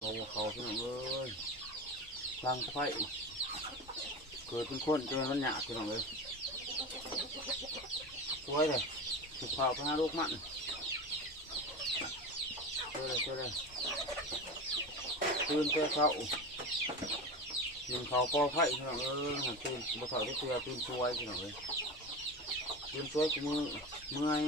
เขาพี่น้องเอ้ยรังไฟเกิดเป็นคนเจอมันหยาบพี่น้องเอ้ยสวยเลยถูกเผาไปหาลูกมันเจอเลยตื่นแต่เช้าหนึ่งเขาปอไผ่พี่น้องเอ้ยหันตื่นบ่เท่าได้เตือตื่นสวยพี่น้องเอ้ยตื่นสวยกูมือเมื่อย